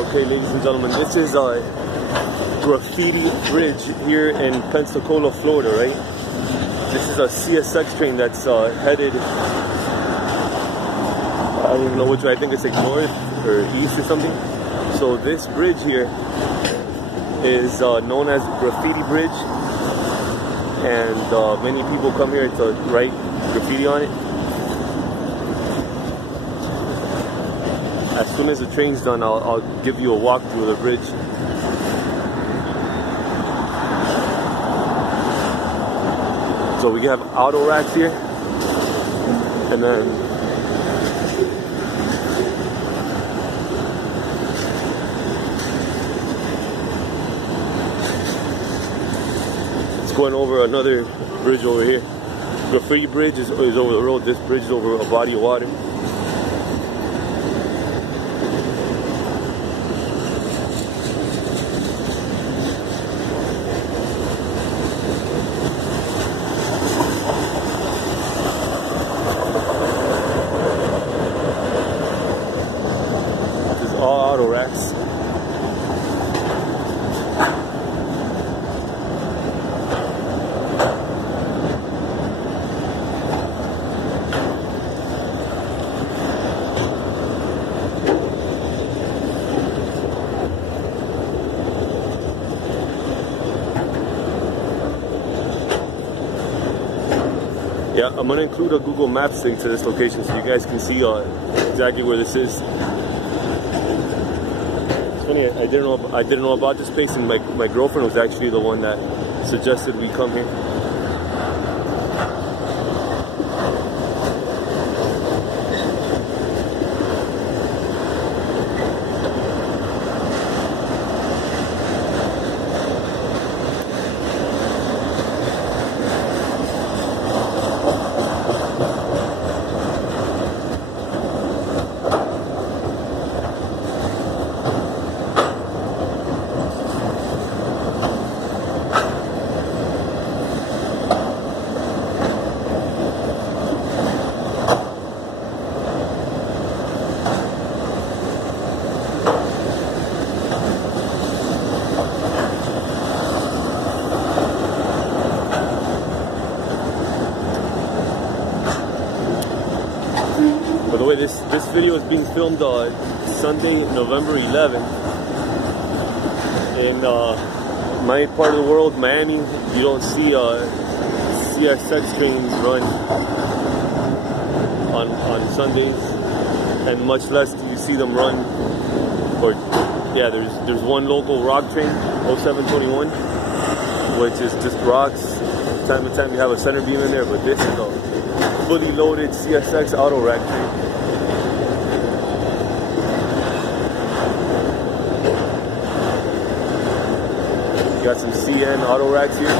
Okay, ladies and gentlemen, this is Graffiti Bridge here in Pensacola, Florida, right? This is a CSX train that's headed, I don't even know which way, I think it's like north or east or something. So this bridge here is known as Graffiti Bridge, and many people come here to write graffiti on it. As soon as the train's done, I'll give you a walk through the bridge. So we have auto racks here, and then it's going over another bridge over here. Graffiti Bridge is over the road. This bridge is over a body of water. All auto racks. Yeah, I'm gonna include a Google Maps link to this location so you guys can see exactly where this is. I didn't know about this place, and my girlfriend was actually the one that suggested we come here. By the way, this video is being filmed Sunday, November 11th. In my part of the world, Miami, you don't see CSX trains run on Sundays, and much less do you see them run. Or yeah, there's one local rock train, 0721, which is just rocks. From time to time you have a center beam in there, but this is a fully loaded CSX auto rack train. You got some CN auto racks here.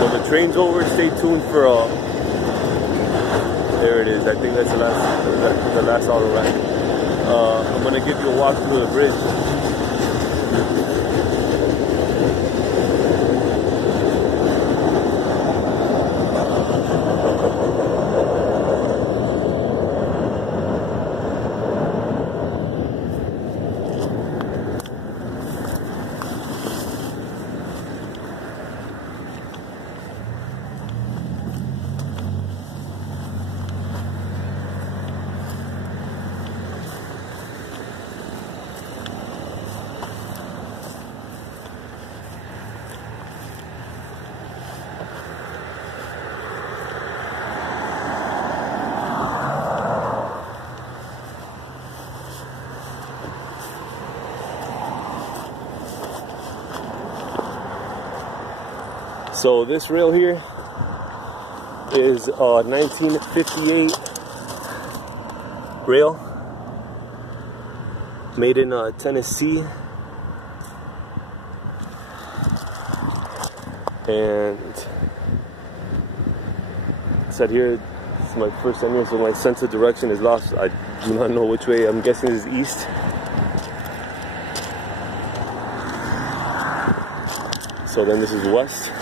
When the train's over, stay tuned for there it is. I think that's the last auto rack. I'm gonna give you a walk through the bridge. So this rail here is a 1958 rail made in Tennessee, and said here, this is my first time here, so my sense of direction is lost. I do not know which way. I'm guessing this is east. So then this is west.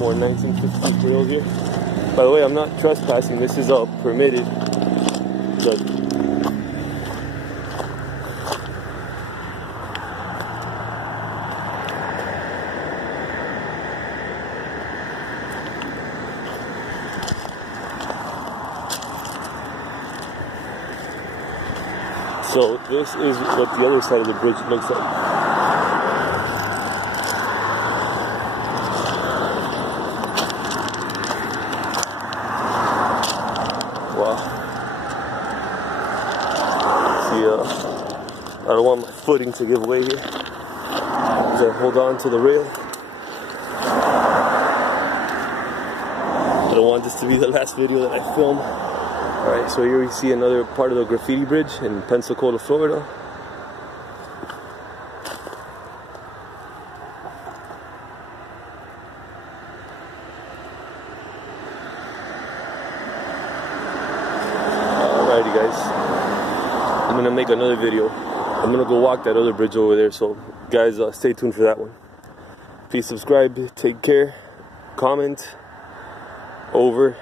more 1950s rails here. By the way, I'm not trespassing. This is a permitted. So this is what the other side of the bridge looks like. Wow. See, I don't want my footing to give way here. As I hold on to the rail. I don't want this to be the last video that I film. Alright, so here we see another part of the Graffiti Bridge in Pensacola, Florida. Alrighty guys, I'm gonna make another video. I'm gonna go walk that other bridge over there, so guys, stay tuned for that one. Please subscribe, take care, comment, over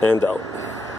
and out.